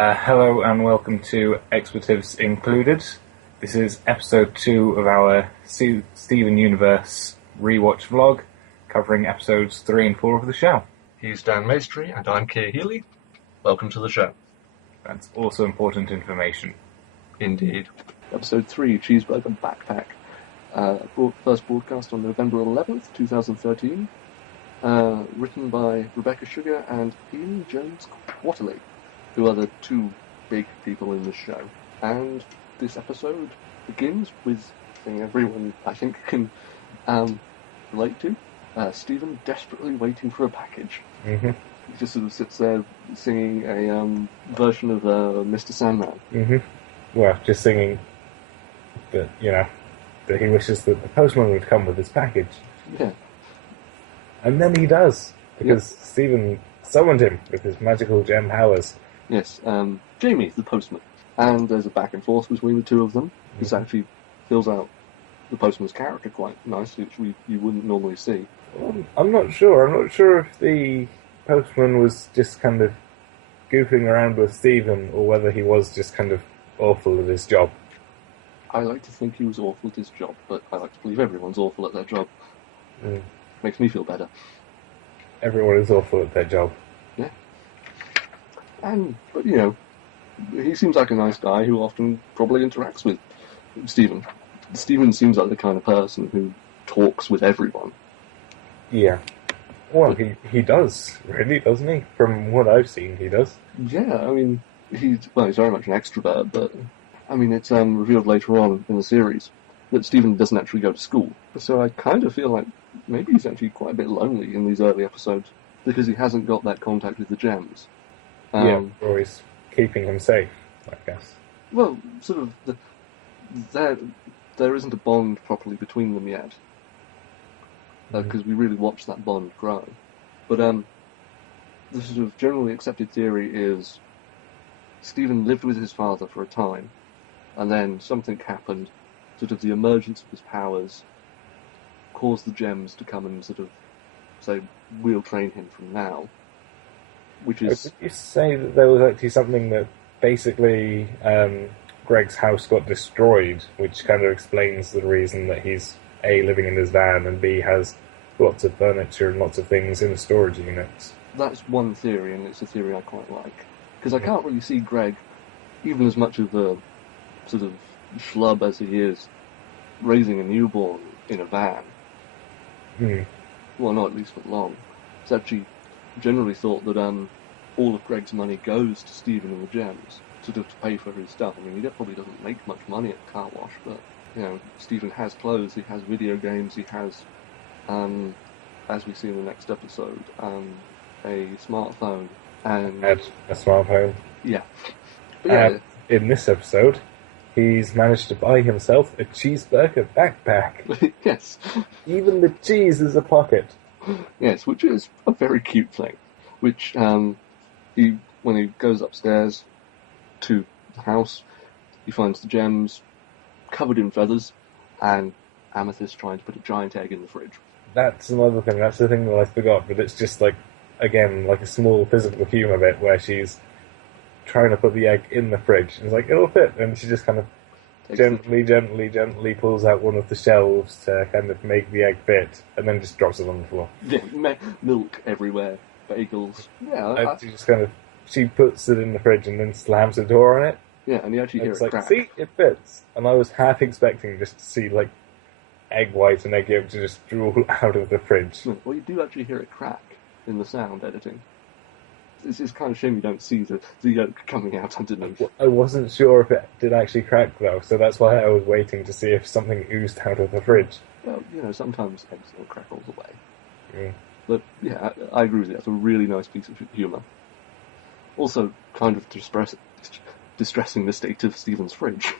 Hello and welcome to Expletives Included. This is episode 2 of our Steven Universe rewatch vlog, covering episodes 3 and 4 of the show. He's Dan Maestri, and I'm Keir Healy. Welcome to the show. That's also important information. Indeed. Episode 3, Cheeseburger Backpack. First broadcast on November 11th, 2013. Written by Rebecca Sugar and Ian Jones-Quarterly, who are the two big people in this show. And this episode begins with a thing everyone, I think, can relate to. Stephen desperately waiting for a package. Mm-hmm. He just sort of sits there singing a version of Mr. Sandman. Mm-hmm. Well, just singing that, that he wishes that the postman would come with his package. Yeah. And then he does, because Stephen summoned him with his magical gem powers. Yes, Jamie, the postman. And there's a back and forth between the two of them. This actually fills out the postman's character quite nicely, which you wouldn't normally see. I'm not sure. I'm not sure if the postman was just kind of goofing around with Stephen, or whether he was just kind of awful at his job. I like to think he was awful at his job, but I like to believe everyone's awful at their job. Mm. Makes me feel better. Everyone is awful at their job. Yeah. But he seems like a nice guy who often probably interacts with Stephen. Stephen seems like the kind of person who talks with everyone. Yeah. Well, he does, really, doesn't he? From what I've seen, he does. Yeah, I mean, he's very much an extrovert, but, I mean, it's revealed later on in the series that Stephen doesn't actually go to school. So I kind of feel like maybe he's actually quite a bit lonely in these early episodes, because he hasn't got that contact with the gems. Or he's keeping him safe, I guess. Well, sort of, there isn't a bond properly between them yet, because we really watch that bond grow. But the sort of generally accepted theory is Stephen lived with his father for a time, and then something happened, sort of the emergence of his powers caused the gems to come and sort of say, we'll train him from now. Which is... Did you say that there was actually something that basically Greg's house got destroyed, which kind of explains the reason that he's A, living in his van, and B, has lots of furniture and lots of things in the storage units? That's one theory, and it's a theory I quite like. Because I can't really see Greg, even as much of a sort of schlub as he is, raising a newborn in a van. Well, not at least for long. It's actually generally thought that all of Greg's money goes to Stephen and the gems, sort of to pay for his stuff. I mean, he probably doesn't make much money at the car wash, but, Stephen has clothes, he has video games, he has, as we see in the next episode, a smartphone. And a smartphone. Yeah. But yeah. In this episode, he's managed to buy himself a cheeseburger backpack. Yes. Even the cheese is a pocket. Yes, which is a very cute thing. Which, when he goes upstairs to the house, he finds the gems covered in feathers, and Amethyst trying to put a giant egg in the fridge. That's another thing. That's the thing that I forgot, but it's just like a small physical humour bit where she's trying to put the egg in the fridge, and it's like, it'll fit, and she just kind of gently pulls out one of the shelves to kind of make the egg fit, and then just drops it on the floor. Yeah, milk everywhere, bagels. Yeah, she puts it in the fridge and then slams the door on it. Yeah, and you actually hear it crack. See, it fits. And I was half expecting just to see, egg white and egg yolk to just drool out of the fridge. Well, you do actually hear it crack in the sound editing. It's kind of shame you don't see the yolk coming out underneath. I wasn't sure if it did actually crack, though, so that's why I was waiting to see if something oozed out of the fridge. Well, sometimes eggs don't crack all the way. Yeah. But, yeah, I agree with you. That's a really nice piece of humour. Also, kind of distressing the state of Stephen's fridge.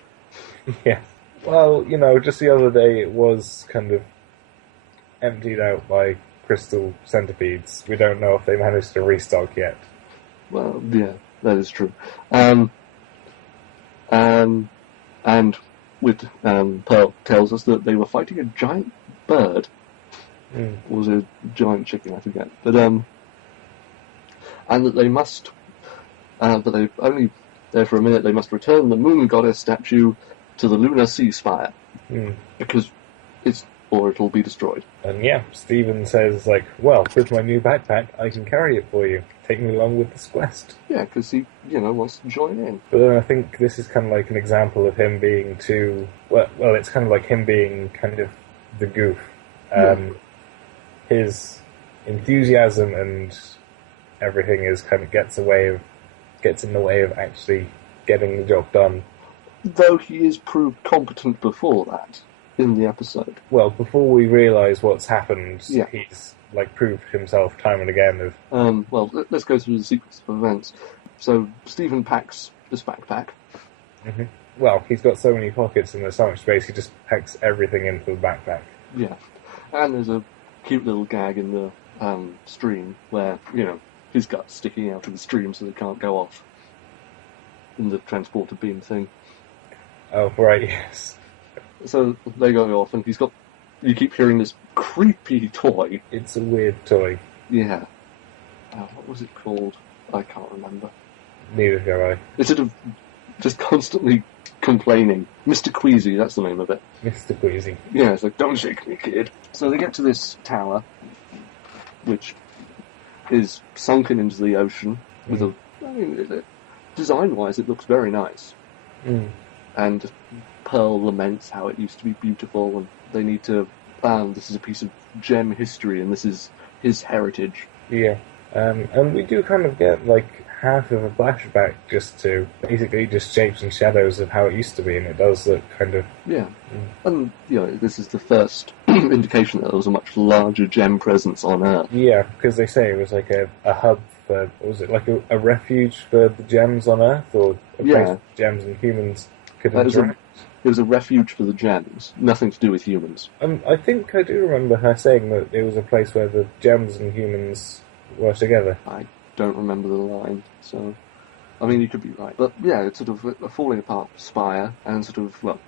Yeah. Well, just the other day it was kind of emptied out by crystal centipedes. We don't know if they managed to restock yet. Well, yeah, that is true. And Pearl tells us that they were fighting a giant bird. Or was it a giant chicken? I forget. But and that they must, but they only There for a minute, they must return the moon goddess statue to the lunar sea spire. Because or it'll be destroyed. And yeah, Stephen says, like, well, with my new backpack, I can carry it for you. Take me along with this quest. Yeah, because he, wants to join in. But then I think this is kind of like an example of him being too... Well, it's kind of like him being kind of the goof. His enthusiasm and everything is kind of gets in the way of actually getting the job done. Though he is proved competent before that in the episode. Well, before we realise what's happened, Yeah. he's proved himself time and again. Well, let's go through the sequence of events. So Stephen packs this backpack. Mm-hmm. Well, he's got so many pockets and there's so much space, he just packs everything into the backpack. Yeah, and there's a cute little gag in the stream where his gut's sticking out of the stream so they can't go off in the transporter beam thing. Oh, right, yes. So they go off, and you keep hearing this creepy toy. It's a weird toy. Yeah. What was it called? I can't remember. Neither do I. It's sort of just constantly complaining. Mr. Queasy, that's the name of it. Mr. Queasy. Yeah, it's like, don't shake me, kid. So they get to this tower, which is sunken into the ocean with design-wise, it looks very nice. And Pearl laments how it used to be beautiful, and they need to. This is a piece of gem history, and this is his heritage. Yeah, and we do kind of get like half of a flashback just to basically just shapes and shadows of how it used to be, and it does look kind of and this is the first indication that there was a much larger gem presence on Earth. Yeah, because they say it was like a hub for, was it like a refuge for the gems on Earth, or a place where gems and humans could interact? It was a refuge for the gems, nothing to do with humans. I think I do remember her saying that it was a place where the gems and humans were together. I don't remember the line, so... I mean, you could be right. But yeah, it's sort of a falling apart spire, and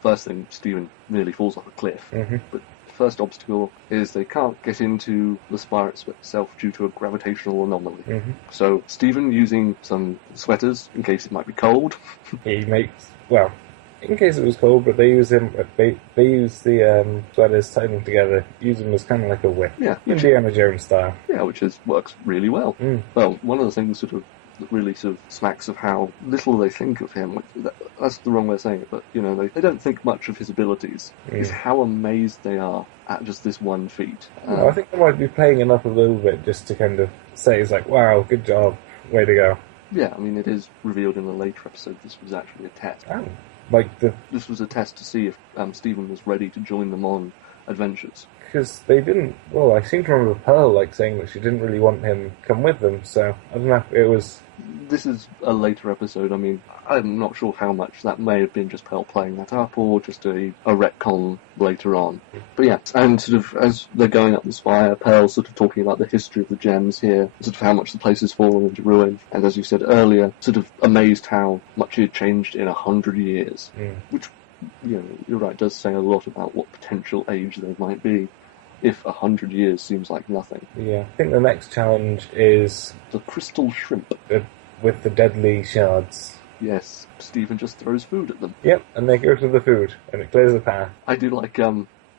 first thing, Stephen nearly falls off a cliff. Mm-hmm. But the first obstacle is they can't get into the spire itself due to a gravitational anomaly. Mm-hmm. So Stephen, using some sweaters, in case it might be cold... He makes... Well... In case it was cold, but they use them. They use the sweaters, tie them together, use them as kind of like a whip. Yeah, Indiana Jones style. Yeah, which works really well. Well, one of the things that really smacks of how little they think of him. That's the wrong way of saying it, but they don't think much of his abilities. Is how amazed they are at just this one feat. I think they might be playing enough a little bit just to kind of say it's like, wow, good job, way to go. Yeah, I mean it is revealed in a later episode this was actually a test. Oh. This was a test to see if Stephen was ready to join them on adventures. Because they didn't... Well, I seem to remember Pearl saying that she didn't really want him to come with them, so I don't know, it was... This is a later episode. I mean, I'm not sure how much that may have been just Pearl playing that up, or just a retcon later on. But yeah, and sort of as they're going up the spire, Pearl's sort of talking about the history of the gems here, sort of how much the place has fallen into ruin, and as you said earlier, sort of amazed how much it had changed in 100 years. Which, you're right, does say a lot about what potential age there might be. If 100 years seems like nothing. Yeah, I think the next challenge is... The crystal shrimp. With the deadly shards. Yes, Stephen just throws food at them. Yep, and they go to the food, and it clears the path. I do like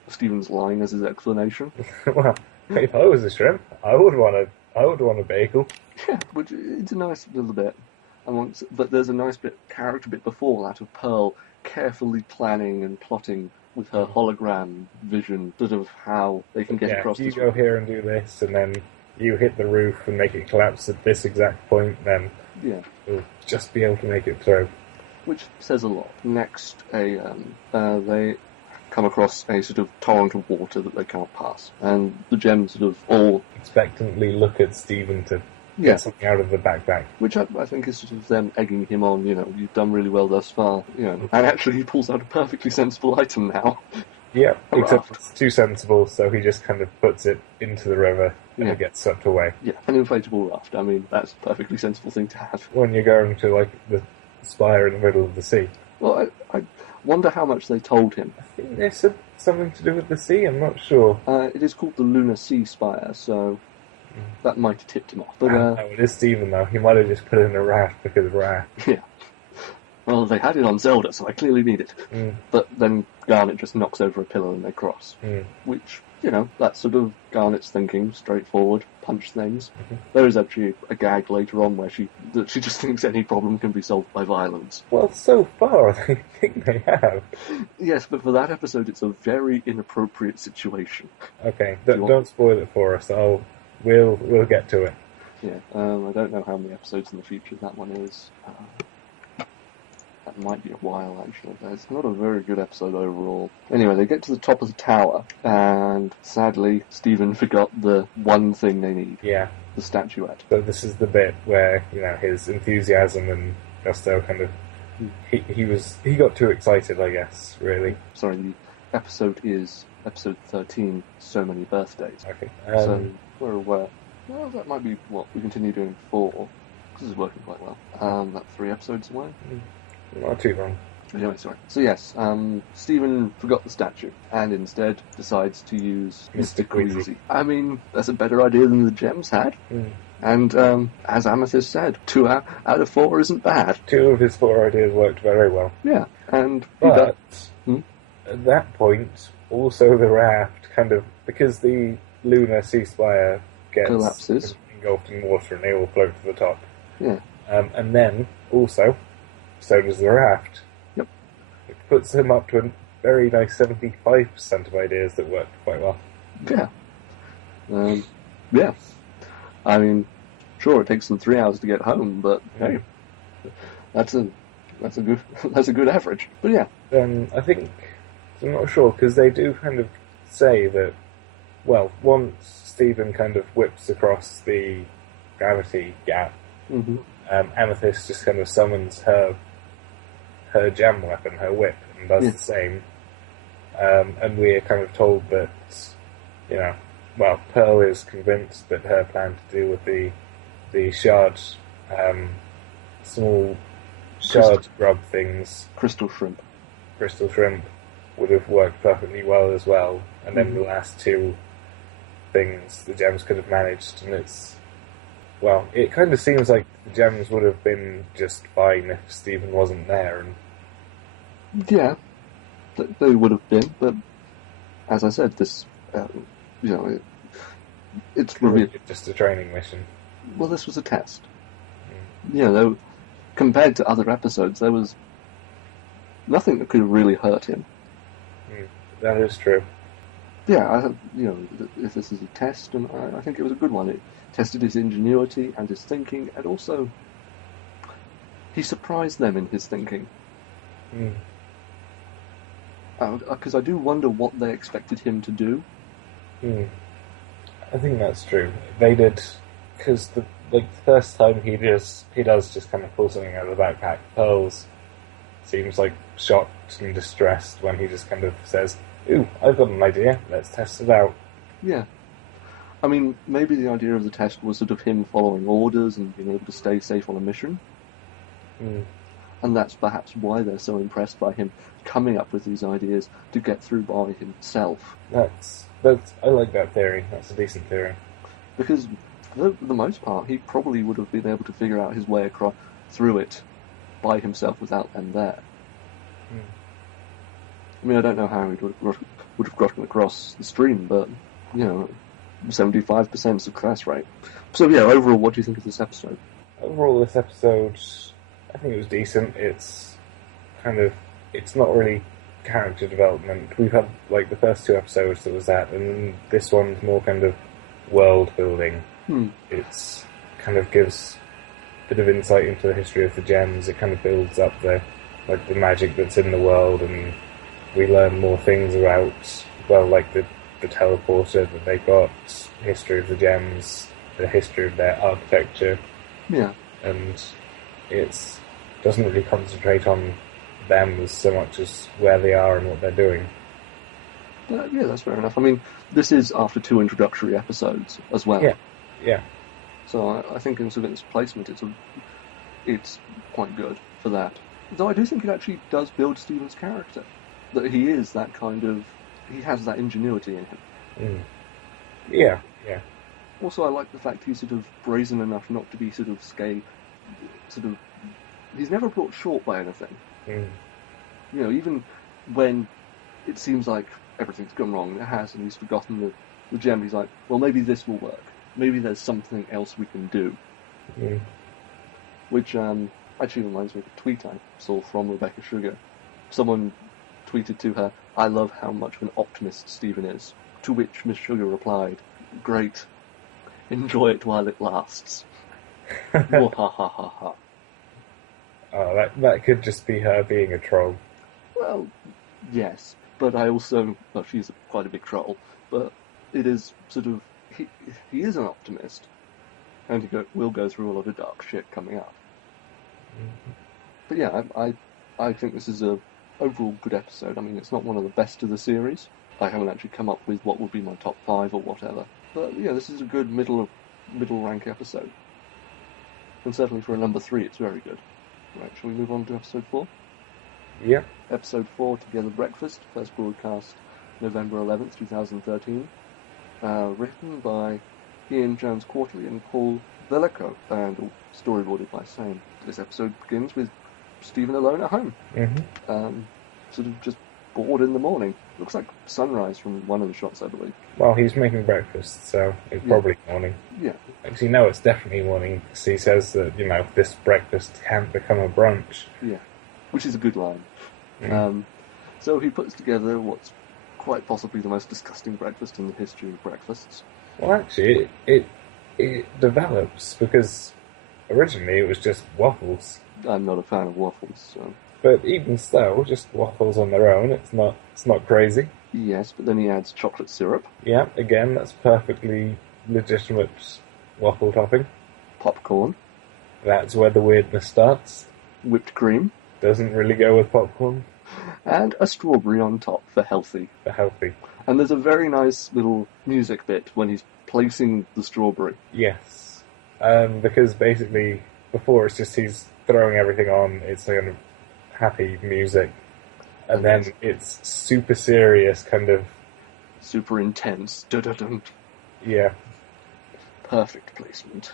Stephen's line as his explanation. Well, if I was a shrimp, I would want a bagel. Yeah, which it's a nice little bit. But there's a nice character bit before that of Pearl carefully planning and plotting with her hologram vision, sort of how they can get across this. You go here and do this, and then you hit the roof and make it collapse at this exact point, then you'll just be able to make it through. Which says a lot. Next, they come across a sort of torrent of water that they can't pass, and the gems sort of all expectantly look at Stephen to get something out of the backpack. Which I think is sort of them egging him on, you've done really well thus far, and actually he pulls out a perfectly sensible item now. Yeah, except it's too sensible, so he just kind of puts it into the river and it gets swept away. Yeah, an inflatable raft. I mean, that's a perfectly sensible thing to have. When you're going to, like, the spire in the middle of the sea. Well, I wonder how much they told him. I think they said something to do with the sea, I'm not sure. It is called the Lunar Sea Spire, so... That might have tipped him off. But it is Stephen, though. He might have just put it in a raft because of raft. Yeah. well, they had it on Zelda, so I clearly need it. Mm. But then Garnet just knocks over a pillar and they cross. Mm. Which, that's sort of Garnet's thinking, straightforward, punch things. Mm-hmm. There is actually a gag later on where she just thinks any problem can be solved by violence. Well, so far, I think they have. Yes, but for that episode, it's a very inappropriate situation. Okay, Do you want- don't spoil it for us. We'll get to it. Yeah, I don't know how many episodes in the future that one is. That might be a while, actually. It's not a very good episode overall. Anyway, they get to the top of the tower, and sadly, Stephen forgot the one thing they need. Yeah. The statuette. So this is the bit where, his enthusiasm and gusto kind of... He got too excited, I guess, really. Sorry, the episode is episode 13, So Many Birthdays. Okay. So, we're aware. Well, that might be what we continue doing 4, because it's working quite well. That's 3 episodes away. Not too long. Anyway, sorry. So yes, Stephen forgot the statue, and instead decides to use Mr. Greasy. I mean, that's a better idea than the Gems had. Mm. And, as Amethyst said, 2 out of 4 isn't bad. 2 of his 4 ideas worked very well. Yeah, and... But, at that point, also the raft kind of... Because the lunar ceasefire gets collapses, engulfed in water and they all float to the top. Yeah. And then, also, so does the raft. Yep. It puts him up to a very nice 75% of ideas that worked quite well. Yeah. Yeah. I mean, sure, it takes them 3 hours to get home, but hey, that's a good average. But yeah. I think, I'm not sure, because they do kind of say that, well, once Stephen kind of whips across the gravity gap, Amethyst just kind of summons her gem weapon, her whip, and does the same. And we are kind of told that, Pearl is convinced that her plan to deal with the shard, small shard grub things, crystal shrimp, would have worked perfectly well as well. And then the last 2 things the gems could have managed, and it kind of seems like the gems would have been just fine if Stephen wasn't there. And yeah, they would have been, but as I said, this, it's revealed. Just a training mission. Well, this was a test. Though, compared to other episodes, there was nothing that could have really hurt him. That is true. Yeah, if this is a test, and I think it was a good one. It tested his ingenuity and his thinking, and also he surprised them in his thinking. Because I do wonder what they expected him to do. I think that's true. They did, because the first time he does just kind of pull something out of the backpack. Pearls seems like shocked and distressed when he just kind of says, "Ooh, I've got an idea. Let's test it out." Yeah. I mean, maybe the idea of the test was sort of him following orders and being able to stay safe on a mission. And that's perhaps why they're so impressed by him coming up with these ideas to get through by himself. I like that theory. That's a decent theory. Because, for the most part, he probably would have been able to figure out his way through it by himself without them there. I mean, I don't know how he would have gotten across the stream, but, 75% success rate. So, yeah, overall, what do you think of this episode? Overall, this episode, I think it was decent. It's not really character development. We've had, the first 2 episodes that was that, and this one's more kind of world building. It's kind of gives a bit of insight into the history of the gems. It kind of builds up the magic that's in the world, and we learn more things about, the teleporter that they got, history of the gems, the history of their architecture. Yeah. And it doesn't really concentrate on them as so much as where they are and what they're doing. Yeah, that's fair enough. I mean, this is after 2 introductory episodes as well. Yeah. So I think in sort of its placement, it's quite good for that. Though I do think it actually does build Stephen's character. That he is that kind of... He has that ingenuity in him. Yeah. Also, I like the fact he's sort of brazen enough not to be sort of he's never brought short by anything. Mm. You know, even when it seems like everything's gone wrong, it has, and he's forgotten the gem, he's like, well, maybe this will work. Maybe there's something else we can do. Mm. Which actually reminds me of a tweet I saw from Rebecca Sugar. Someone tweeted to her, I love how much of an optimist Stephen is. To which Miss Sugar replied, great. Enjoy it while it lasts. Oh, ha ha ha ha. Oh, that could just be her being a troll. Well, yes, but I also... Well, she's quite a big troll, but it is sort of... He is an optimist, and he will go through a lot of dark shit coming up. Mm-hmm. But yeah, I think this is a overall good episode. I mean, it's not one of the best of the series. I haven't actually come up with what would be my top 5 or whatever. But yeah, this is a good middle rank episode. And certainly for a number 3, it's very good. Right, shall we move on to episode 4? Yeah. Episode 4, Together Breakfast, first broadcast November 11th, 2013. Written by Ian Jones Quarterly and Paul Vellico, and storyboarded by Same. This episode begins with Stephen alone at home. Mm-hmm. Sort of just bored in the morning. Looks like sunrise from one of the shots, I believe. Well, he's making breakfast, so it's probably morning. Yeah. Actually, no, it's definitely morning, because he says that, you know, this breakfast can't become a brunch. Yeah. Which is a good line. Mm. So he puts together what's quite possibly the most disgusting breakfast in the history of breakfasts. Well, actually, it develops, because originally it was just waffles. I'm not a fan of waffles, so... But even still, just waffles on their own, it's not crazy. Yes, but then he adds chocolate syrup. Yeah, again, that's perfectly legitimate waffle topping. Popcorn. That's where the weirdness starts. Whipped cream. Doesn't really go with popcorn. And a strawberry on top for healthy. For healthy. And there's a very nice little music bit when he's placing the strawberry. Yes. Because basically, before it's just he's throwing everything on, it's kind of happy music. And then it's super serious, kind of... Super intense. Dun-dun-dun. Yeah. Perfect placement.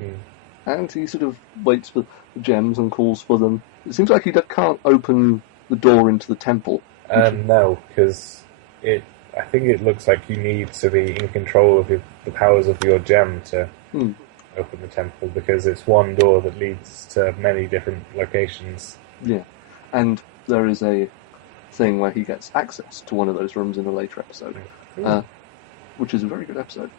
Mm. And he sort of waits for the gems and calls for them. It seems like he can't open the door into the temple. No, because I think it looks like you need to be in control of the powers of your gem to open the temple, because it's one door that leads to many different locations. Yeah. And there is a thing where he gets access to one of those rooms in a later episode, which is a very good episode.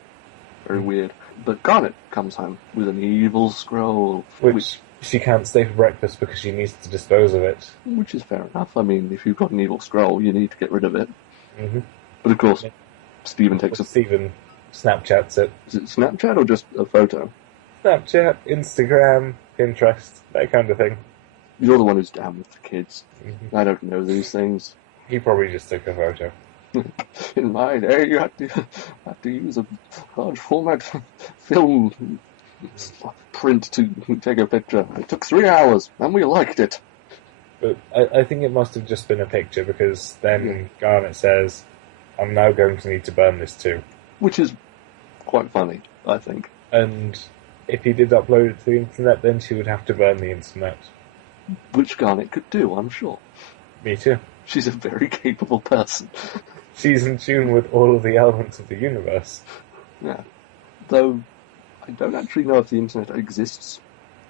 Very weird. But Garnet comes home with an evil scroll. Which she can't stay for breakfast because she needs to dispose of it. Which is fair enough. I mean, if you've got an evil scroll, you need to get rid of it. Mm-hmm. But of course, Stephen takes Stephen Snapchats it. Is it Snapchat or just a photo? Snapchat, Instagram, Pinterest, that kind of thing. You're the one who's down with the kids. Mm-hmm. I don't know these things. He probably just took a photo. In my day, you had to use a large format film print to take a picture. It took 3 hours, and we liked it. But I think it must have just been a picture, because then Garnet says, I'm now going to need to burn this too. Which is quite funny, I think. And if he did upload it to the internet, then she would have to burn the internet. Which Garnet could do, I'm sure. Me too. She's a very capable person. She's in tune with all of the elements of the universe. Yeah. Though, I don't actually know if the internet exists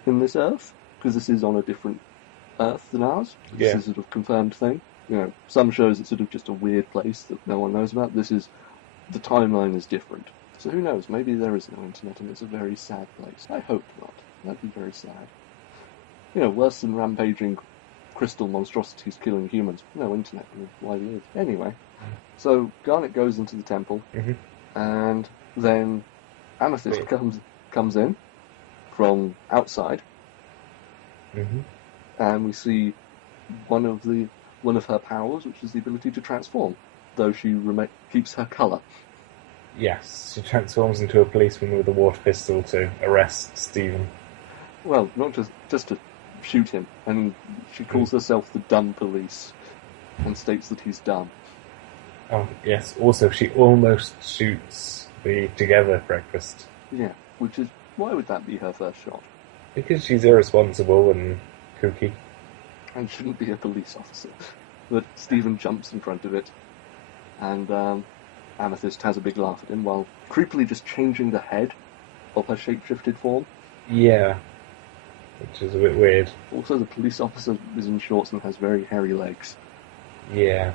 in this Earth, because this is on a different Earth than ours. This is a sort of confirmed thing. You know, some shows it's sort of just a weird place that no one knows about. The timeline is different. So who knows, maybe there is no internet and it's a very sad place. I hope not. That'd be very sad. You know, worse than rampaging crystal monstrosities killing humans. No internet, why live? Anyway, so Garnet goes into the temple, and then Amethyst comes in from outside, and we see one of her powers, which is the ability to transform, though she keeps her colour. Yes, she transforms into a policeman with a water pistol to arrest Stephen. Well, not just to shoot him, and she calls herself the dumb police, and states that he's dumb. Oh, yes. Also, she almost shoots the Together breakfast. Yeah, why would that be her first shot? Because she's irresponsible and kooky. And shouldn't be a police officer. But Stephen jumps in front of it, and Amethyst has a big laugh at him while creepily just changing the head of her shape-shifted form. Yeah. Which is a bit weird. Also, the police officer is in shorts and has very hairy legs. Yeah.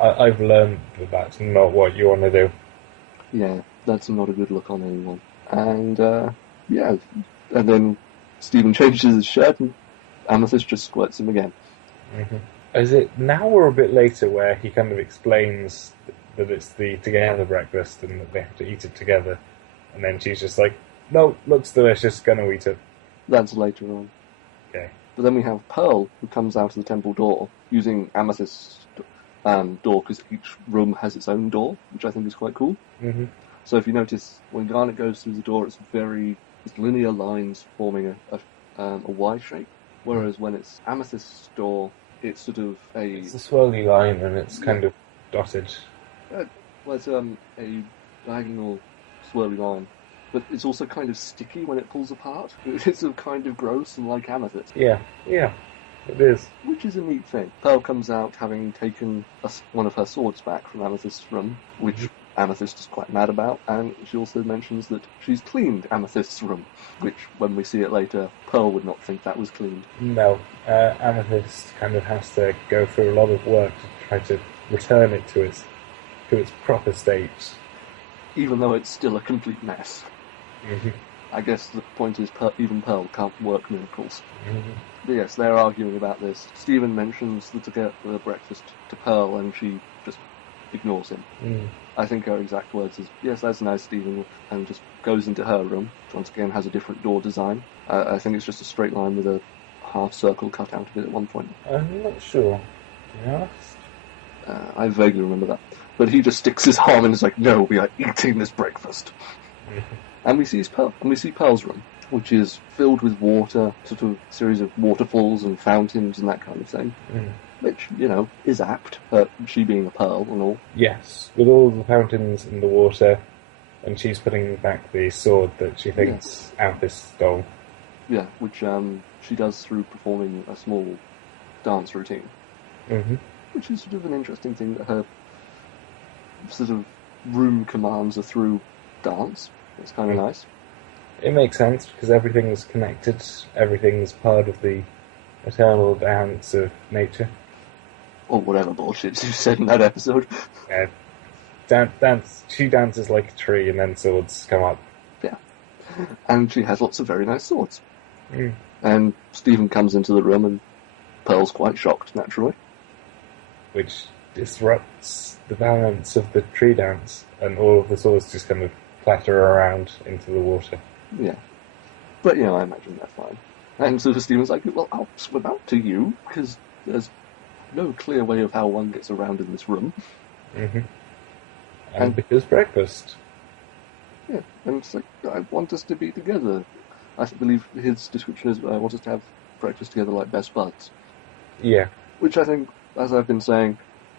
I've learned that that's not what you want to do. Yeah, that's not a good look on anyone. And, and then Stephen changes his shirt and Amethyst just squirts him again. Mm-hmm. Is it now or a bit later where he kind of explains that it's the together breakfast and that they have to eat it together? And then she's just like, no, looks delicious, gonna eat it. That's later on. Okay. But then we have Pearl, who comes out of the temple door using Amethyst's door, because each room has its own door, which I think is quite cool. Mm-hmm. So if you notice, when Garnet goes through the door, it's linear lines forming a Y shape, whereas when it's Amethyst's door, it's sort of It's a swirly line and it's kind of dotted. Well, it's a diagonal swirly line, but it's also kind of sticky when it pulls apart. It's sort of kind of gross and like amethyst. Yeah, it is. Which is a neat thing. Pearl comes out having taken one of her swords back from Amethyst's room, which Amethyst is quite mad about, and she also mentions that she's cleaned Amethyst's room, which, when we see it later, Pearl would not think that was cleaned. No, Amethyst kind of has to go through a lot of work to try to return it to its proper state. Even though it's still a complete mess. Mm-hmm. I guess the point is even Pearl can't work miracles. Mm-hmm. But yes, they're arguing about this. Stephen mentions the together breakfast to Pearl, and she just ignores him. Mm. I think her exact words is, yes, that's nice, Stephen, and just goes into her room, which once again has a different door design. I think it's just a straight line with a half circle cut out of it at one point. I'm not sure, to be honest. I vaguely remember that. But he just sticks his arm and is like, no, we are eating this breakfast. Mm-hmm. And we see Pearl's room, which is filled with water, sort of series of waterfalls and fountains and that kind of thing. Mm. Which, is apt, she being a Pearl and all. Yes, with all the fountains and the water, and she's putting back the sword that she thinks Amethyst stole. Yeah, which she does through performing a small dance routine. Mm-hmm. Which is sort of an interesting thing, that her sort of room commands are through dance. It's kind of nice. It makes sense, because everything's connected, everything's part of the eternal dance of nature. Or whatever bullshit you said in that episode. She dances like a tree and then swords come up. Yeah. And she has lots of very nice swords. Mm. And Stephen comes into the room and Pearl's quite shocked, naturally. Which disrupts the balance of the tree dance, and all of the swords just kind of clatter around into the water. Yeah. But, I imagine they're fine. And so Stephen's like, well, I'll swim out to you, because there's no clear way of how one gets around in this room. Mm-hmm. And because breakfast. Yeah, and it's like, I want us to be together. I believe his description is, I want us to have breakfast together like best buds. Yeah. Which I think, as I've been saying,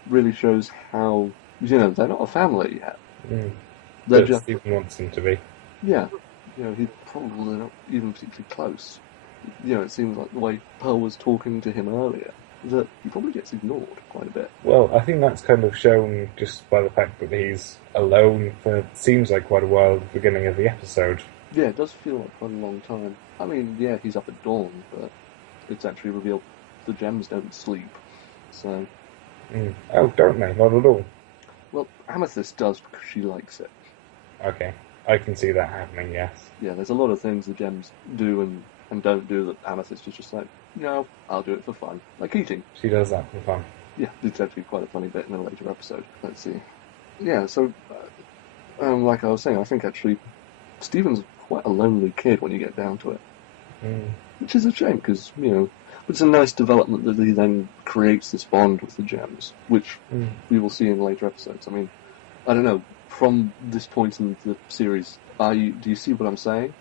really shows how, they're not a family yet. Mm. They're But just... Stephen wants them to be. Yeah. He probably not even particularly close. It seems like the way Pearl was talking to him earlier, that he probably gets ignored quite a bit. Well, I think that's kind of shown just by the fact that he's alone for seems like quite a while at the beginning of the episode. Yeah, it does feel like quite a long time. I mean, yeah, he's up at dawn, but it's actually revealed the gems don't sleep. So... Mm. Oh, don't they? Not at all. Well, Amethyst does because she likes it. Okay. I can see that happening, yes. Yeah, there's a lot of things the gems do and don't do that Amethyst is just like, no, I'll do it for fun. Like eating. She does that for fun. Yeah, it's actually quite a funny bit in a later episode. Let's see. Yeah, so, like I was saying, I think actually Stephen's quite a lonely kid when you get down to it. Mm. Which is a shame, because, it's a nice development that he then creates this bond with the gems, which we will see in later episodes. I mean, I don't know, from this point in the series, do you see what I'm saying?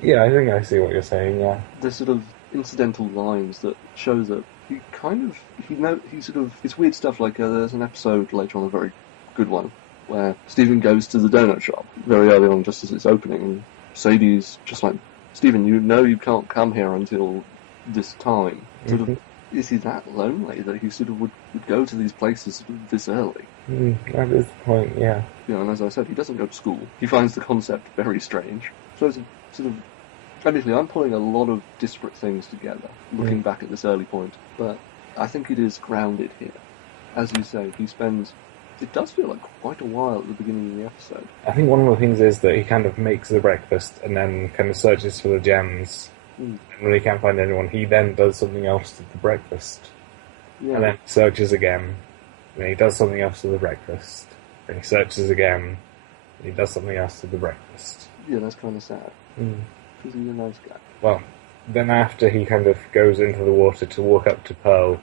Yeah, I think I see what you're saying, yeah. There's sort of incidental lines that show that it's weird stuff, like there's an episode later on, a very good one, where Stephen goes to the donut shop very early on, just as it's opening, and Sadie's just like Stephen, you know you can't come here until this time. Sort of, is he that lonely that he sort of would go to these places sort of this early? That is the point, yeah. You know, and as I said, he doesn't go to school. He finds the concept very strange. So it's sort of... Admittedly, I'm pulling a lot of disparate things together, looking back at this early point, but I think it is grounded here. As you say, he spends... It does feel like quite a while at the beginning of the episode. I think one of the things is that he kind of makes the breakfast and then kind of searches for the gems. And when he can't find anyone, he then does something else to the breakfast. Yeah. And then searches again. And he does something else to the breakfast. And he searches again. And he does something else to the breakfast. Yeah, that's kind of sad. Because he's a nice guy. Well, then after he kind of goes into the water to walk up to Pearl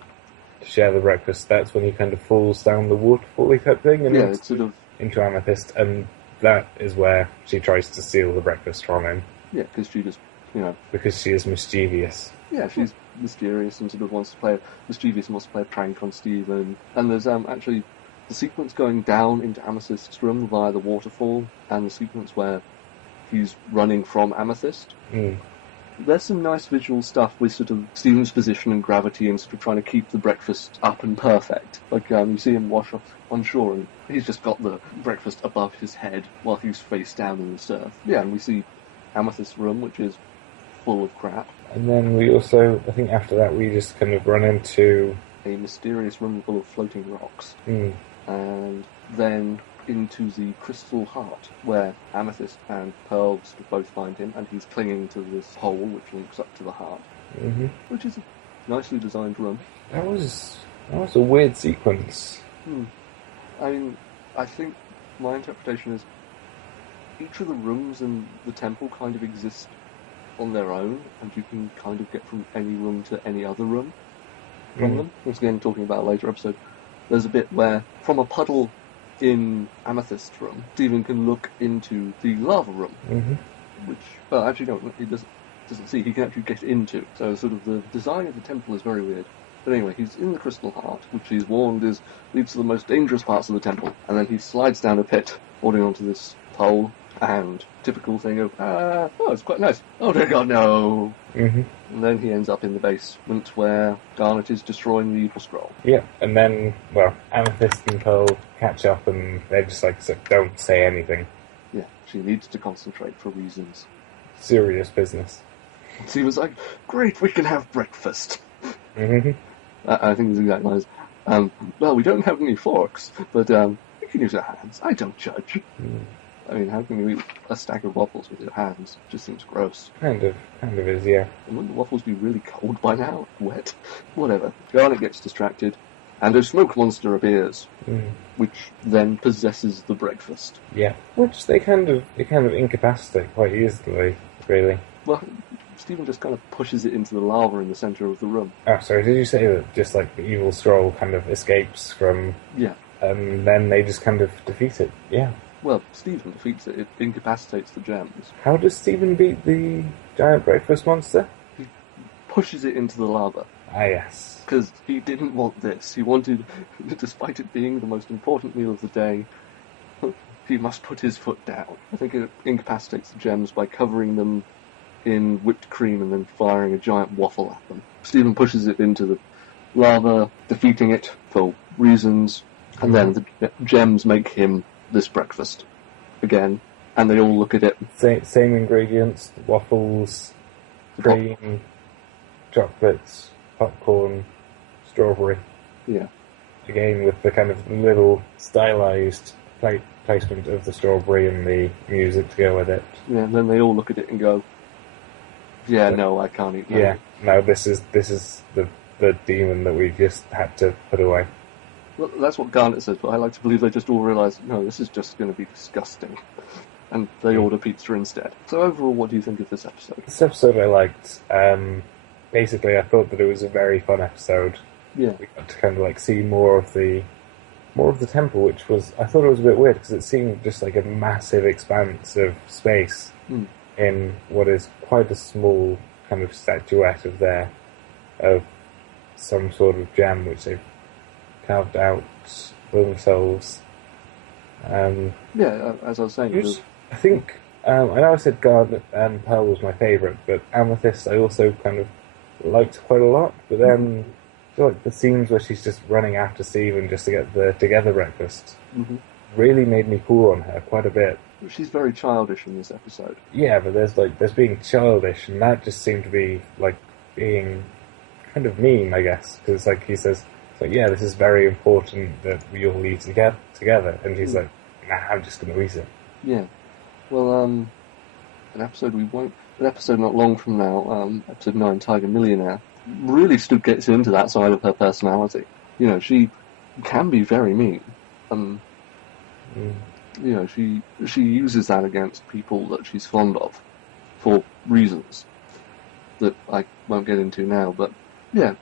to share the breakfast, that's when he kind of falls down the waterfall type thing and Yeah, it's sort of... into Amethyst, and that is where she tries to steal the breakfast from him. Yeah, because she just, you know... Because she is mischievous. Yeah, she's mysterious and sort of wants to play... Mischievous and wants to play a prank on Stephen. And there's actually the sequence going down into Amethyst's room via the waterfall, and the sequence where he's running from Amethyst. There's some nice visual stuff with sort of Stephen's position and gravity and sort of trying to keep the breakfast up and perfect. Like, you see him wash up on shore and he's just got the breakfast above his head while he's face down in the surf. Yeah, and we see Amethyst's room, which is full of crap. And then we also, I think after that, we just kind of run into... a mysterious room full of floating rocks. And then into the Crystal Heart, where Amethyst and Pearl both find him, and he's clinging to this hole which links up to the heart, which is a nicely designed room. That was a weird sequence. I mean, I think my interpretation is each of the rooms in the temple kind of exist on their own, and you can kind of get from any room to any other room from them. Once again, talking about a later episode, there's a bit where, from a puddle in Amethyst's room, Stephen can look into the lava room, which, well, actually no, he doesn't see, he can actually get into. So sort of the design of the temple is very weird. But anyway, he's in the Crystal Heart, which he's warned leads to the most dangerous parts of the temple, and then he slides down a pit, holding onto this pole, and typical thing of, oh, it's quite nice. Oh dear God, no! And then he ends up in the basement where Garnet is destroying the evil scroll. Yeah, and then, well, Amethyst and Pearl catch up and they're just like, so don't say anything. Yeah, she needs to concentrate for reasons. Serious business. So he was like, great, we can have breakfast. I think the exact lines. Well, we don't have any forks, but we can use our hands. I don't judge. I mean, how can you eat a stack of waffles with your hands? It just seems gross. Kind of is, yeah. And wouldn't the waffles be really cold by now? Wet? Whatever. Garnet gets distracted, and a smoke monster appears, which then possesses the breakfast. Yeah, which they kind of incapacitate quite easily, really. Well, Stephen just kind of pushes it into the lava in the centre of the room. Oh, sorry, did you say that just like the evil scroll kind of escapes from... Yeah. And then they just kind of defeat it, yeah. Well, Stephen defeats it. It incapacitates the gems. How does Stephen beat the giant breakfast monster? He pushes it into the lava. Ah, yes. Because he didn't want this. He wanted, despite it being the most important meal of the day, he must put his foot down. I think it incapacitates the gems by covering them in whipped cream and then firing a giant waffle at them. Stephen pushes it into the lava, defeating it for reasons, and then the gems make him this breakfast again, and they all look at it. Same ingredients: waffles, cream, chocolates, popcorn, strawberry. Yeah. Again, with the kind of little stylized placement of the strawberry and the music to go with it. Yeah, and then they all look at it and go, "Yeah, no, I can't eat that." Yeah, no, this is the demon that we just had to put away. Well, that's what Garnet says, but I like to believe they just all realise, no, this is just going to be disgusting. And they order pizza instead. So overall, what do you think of this episode? This episode I liked. Basically, I thought that it was a very fun episode. Yeah. We got to kind of like see more of the temple, which was, I thought it was a bit weird, because it seemed just like a massive expanse of space in what is quite a small kind of statuette of some sort of gem, which they've carved out for themselves. Yeah, as I was saying, I think I know I said Garnet and Pearl was my favourite, but Amethyst I also kind of liked quite a lot. But then I feel like the scenes where she's just running after Stephen just to get the together breakfast really made me cool on her quite a bit. She's very childish in this episode. Yeah, but there's being childish, and that just seemed to be like being kind of mean, I guess, because like he says, it's like, yeah, this is very important that we all eat together, and she's like, nah, I'm just going to eat it. Yeah. Well, an episode not long from now, episode 9, Tiger Millionaire, really gets into that side of her personality. You know, she can be very mean, and you know, she uses that against people that she's fond of for reasons that I won't get into now. But yeah,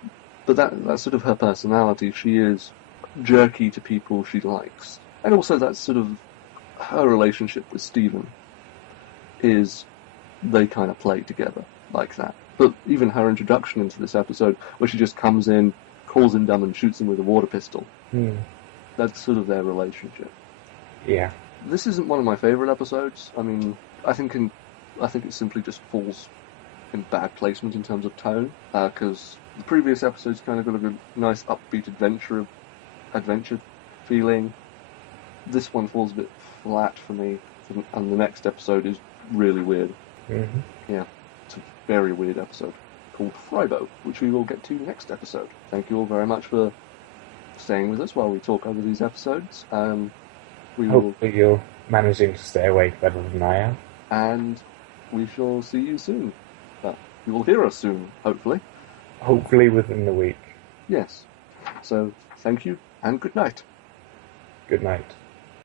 but that's sort of her personality. She is jerky to people she likes, and also that's sort of her relationship with Stephen. Is they kind of play together like that. But even her introduction into this episode, where she just comes in, calls him dumb, and shoots him with a water pistol. That's sort of their relationship. Yeah. This isn't one of my favourite episodes. I mean, I think it simply just falls in bad placement in terms of tone, because the previous episodes kind of got a good, nice upbeat adventure feeling. This one falls a bit flat for me, and the next episode is really weird. Yeah, it's a very weird episode called Frybo, which we will get to next episode. Thank you all very much for staying with us while we talk over these episodes. Hopefully you're managing to stay awake better than I am. And we shall see you soon. You will hear us soon, hopefully. Hopefully within the week. Yes. So, thank you, and good night. Good night.